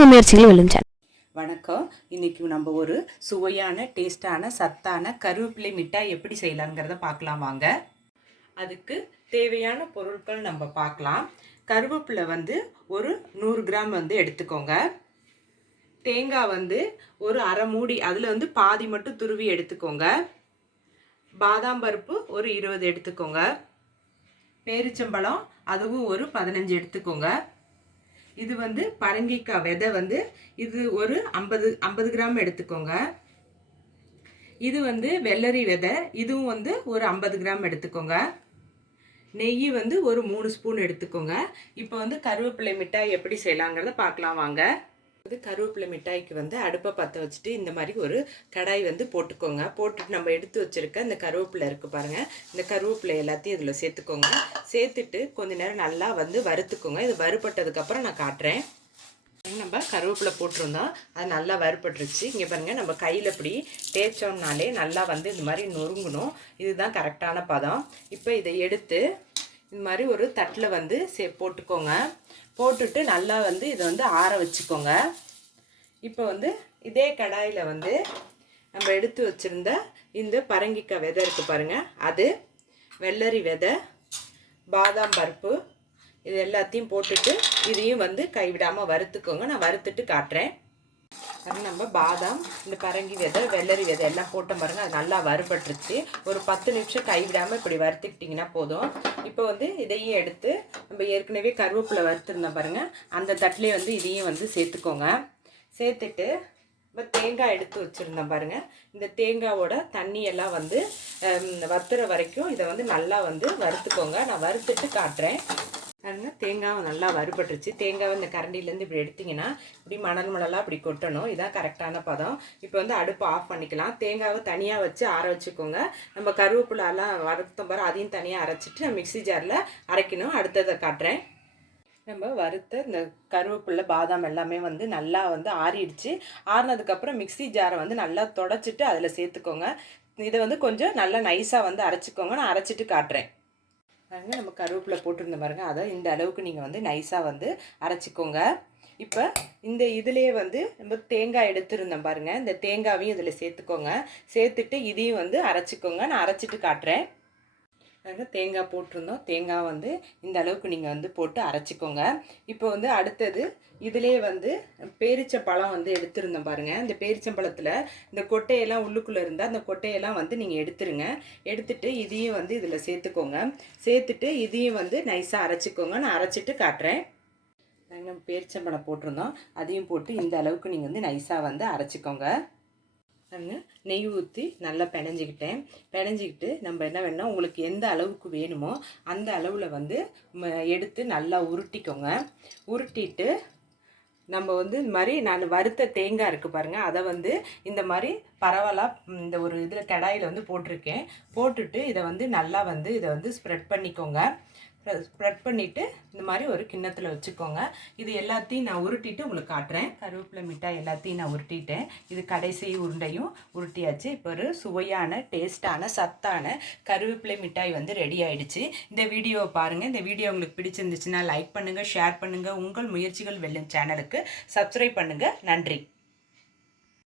உங்கள் முயற்சிகள் வெல்லும் சேனல் வணக்கம். இன்னைக்கு நம்ம ஒரு சுவையான டேஸ்டான சத்தான கருவேப்பிலை மிட்டாய் எப்படி செய்யலாங்கிறத பார்க்கலாம் வாங்க. அதுக்கு தேவையான பொருட்கள் நம்ம பார்க்கலாம். கருவேப்பிலை வந்து ஒரு நூறு கிராம் வந்து எடுத்துக்கோங்க. தேங்காய் வந்து ஒரு அரை மூடி அதில் வந்து பாதி மட்டும் துருவி எடுத்துக்கோங்க. பாதாம் பருப்பு ஒரு இருபது எடுத்துக்கோங்க. பேரிச்சம்பழம் அதுவும் ஒரு பதினஞ்சு எடுத்துக்கோங்க. இது வந்து பரங்கிக்காய் விதை வந்து இது ஒரு ஐம்பது ஐம்பது கிராம் எடுத்துக்கோங்க. இது வந்து வெள்ளரி விதை இதுவும் வந்து ஒரு ஐம்பது கிராம் எடுத்துக்கோங்க. நெய் வந்து ஒரு மூணு ஸ்பூன் எடுத்துக்கோங்க. இப்போ வந்து கருவேப்பிலை மிட்டாய் எப்படி செய்யலாங்கிறத பார்க்கலாம் வாங்க. இது கருவேப்பிலை மிட்டாய்க்கு வந்து அடுப்பை பற்ற வச்சுட்டு இந்த மாதிரி ஒரு கடாய் வந்து போட்டுக்கோங்க. போட்டுட்டு நம்ம எடுத்து வச்சிருக்க இந்த கருவேப்பிலை இருக்குது பாருங்கள் இந்த கருவேப்பிலை எல்லாத்தையும் இதில் சேர்த்துக்கோங்க. சேர்த்துட்டு கொஞ்ச நேரம் நல்லா வந்து வறுத்துக்கோங்க. இது வறுபட்டதுக்கப்புறம் நான் காட்டுறேன். நம்ம கருவேப்பிலை போட்டிருந்தோம். அது நல்லா வறுபட்டுருச்சு. இங்கே பாருங்கள் நம்ம கையில் இப்படி தேய்ச்சோம்னாலே நல்லா வந்து இந்த மாதிரி நொறுங்கணும். இதுதான் கரெக்டான பதம். இப்போ இதை எடுத்து இந்த மாதிரி ஒரு தட்டில் வந்து சே போட்டுக்கோங்க. போட்டுட்டு நல்லா வந்து இதை வந்து ஆற வச்சுக்கோங்க. இப்போ வந்து இதே கடாயில் வந்து நம்ம எடுத்து வச்சுருந்த இந்த பரங்கிக்காய் விதை இருக்குது பாருங்கள் அது வெள்ளரி விதை பாதாம் பருப்பு இது எல்லாத்தையும் போட்டுட்டு இதையும் வந்து கைவிடாமல் வறுத்துக்கோங்க. நான் வறுத்துட்டு காட்டுறேன். அது நம்ம பாதாம் இந்த பரங்கி விதை வெள்ளரி விதை எல்லாம் போட்ட பாருங்கள் அது நல்லா வறுபட்டுருச்சு. ஒரு பத்து நிமிஷம் கைவிடாமல் இப்படி வறுத்துக்கிட்டிங்கன்னா போதும். இப்போ வந்து இதையும் எடுத்து நம்ம ஏற்கனவே கருவேப்பிலை வறுத்துருந்தோம் பாருங்கள் அந்த தட்டிலே வந்து இதையும் வந்து சேர்த்துக்கோங்க. சேர்த்துட்டு இப்போ தேங்காய் எடுத்து வச்சுருந்தோம் பாருங்கள் இந்த தேங்காவோட தண்ணியெல்லாம் வந்து வறுத்துற வரைக்கும் இதை வந்து நல்லா வந்து வறுத்துக்கோங்க. நான் வறுத்துட்டு காட்டுறேன். பாருங்க தேங்காவை நல்லா வறுபட்டுருச்சு. தேங்காவை இந்த கரண்டிலேருந்து இப்படி எடுத்திங்கன்னா இப்படி மணல் மணலாக இப்படி கொட்டணும். இதான் கரெக்டான பதம். இப்போ வந்து அடுப்பு ஆஃப் பண்ணிக்கலாம். தேங்காவை தனியாக வச்சு ஆற வச்சுக்கோங்க. நம்ம கருவேப்பிலாம் வறுத்தோம் பாரு அதையும் தனியாக அரைச்சிட்டு நான் மிக்ஸி ஜாரில் அரைக்கணும். அடுத்ததை காட்டுறேன். நம்ம வறுத்த இந்த கருவேப்பிலை பாதாம் எல்லாமே வந்து நல்லா வந்து ஆறிடுச்சு. ஆறினதுக்கப்புறம் மிக்ஸி ஜாரை வந்து நல்லா தொடச்சிட்டு அதில் சேர்த்துக்கோங்க. இதை வந்து கொஞ்சம் நல்லா நைஸாக வந்து அரைச்சிக்கோங்க. நான் அரைச்சிட்டு காட்டுறேன். பாருங்க நம்ம கருவேப்பிலை போட்டிருந்த பாருங்க அதை இந்த அளவுக்கு நீங்கள் வந்து நைஸாக வந்து அரைச்சிக்கோங்க. இப்போ இந்த இதுலேயே வந்து நம்ம தேங்காய் எடுத்துருந்தோம் பாருங்க இந்த தேங்காவையும் இதில் சேர்த்துக்கோங்க. சேர்த்துட்டு இதையும் வந்து அரைச்சிக்கோங்க. நான் அரைச்சிட்டு காட்டுறேன். நாங்கள் தேங்காய் போட்டிருந்தோம். தேங்காய் வந்து இந்த அளவுக்கு நீங்கள் வந்து போட்டு அரைச்சிக்கோங்க. இப்போ வந்து அடுத்தது இதிலே வந்து பேரிச்சம்பழம் வந்து எடுத்திருந்தோம் பாருங்கள் இந்த பேரிச்சம்பழத்தில் இந்த கொட்டையெல்லாம் உள்ளுக்குள்ளே இருந்தால் அந்த கொட்டையெல்லாம் வந்து நீங்கள் எடுத்துருங்க. எடுத்துட்டு இதையும் வந்து இதில் சேர்த்துக்கோங்க. சேர்த்துட்டு இதையும் வந்து நைஸாக அரைச்சிக்கோங்க. நான் அரைச்சிட்டு காட்டுறேன். நம்ம பேரிச்சம்பழம் போட்டிருந்தோம். அதையும் போட்டு இந்த அளவுக்கு நீங்கள் வந்து நைஸாக வந்து அரைச்சிக்கோங்க. நான் நெய் ஊற்றி நல்லா பிணைஞ்சிக்கிட்டேன் பிணைஞ்சிக்கிட்டு நம்ம என்ன வேணால் உங்களுக்கு எந்த அளவுக்கு வேணுமோ அந்த அளவில் வந்து எடுத்து நல்லா உருட்டிக்கோங்க. உருட்டிட்டு நம்ம வந்து இந்த மாதிரி நான் வறுத்த தேங்காய் இருக்குது பாருங்கள் அதை வந்து இந்த மாதிரி பரவலாக இந்த ஒரு இதில் கடாயில் வந்து போட்டிருக்கேன். போட்டுட்டு இதை வந்து நல்லா வந்து இதை வந்து ஸ்ப்ரெட் பண்ணிக்கோங்க. ஸ்ப்ரெட் பண்ணிவிட்டு இந்த மாதிரி ஒரு கிண்ணத்தில் வச்சுக்கோங்க. இது எல்லாத்தையும் நான் உருட்டிட்டு உங்களுக்கு காட்டுறேன். கருவேப்பிலை மிட்டாய் எல்லாத்தையும் நான் உருட்டிட்டேன். இது கடைசி உருண்டையும் உருட்டியாச்சு. இப்போ ஒரு சுவையான டேஸ்ட்டான சத்தான கருவேப்பிலை மிட்டாய் வந்து ரெடி ஆகிடுச்சு இந்த வீடியோவை பாருங்கள் இந்த வீடியோ உங்களுக்கு பிடிச்சிருந்துச்சுன்னா லைக் பண்ணுங்கள் ஷேர் பண்ணுங்கள் உங்கள் முயற்சிகள் வெல்லும் சேனலுக்கு சப்ஸ்கிரைப் பண்ணுங்கள் நன்றி.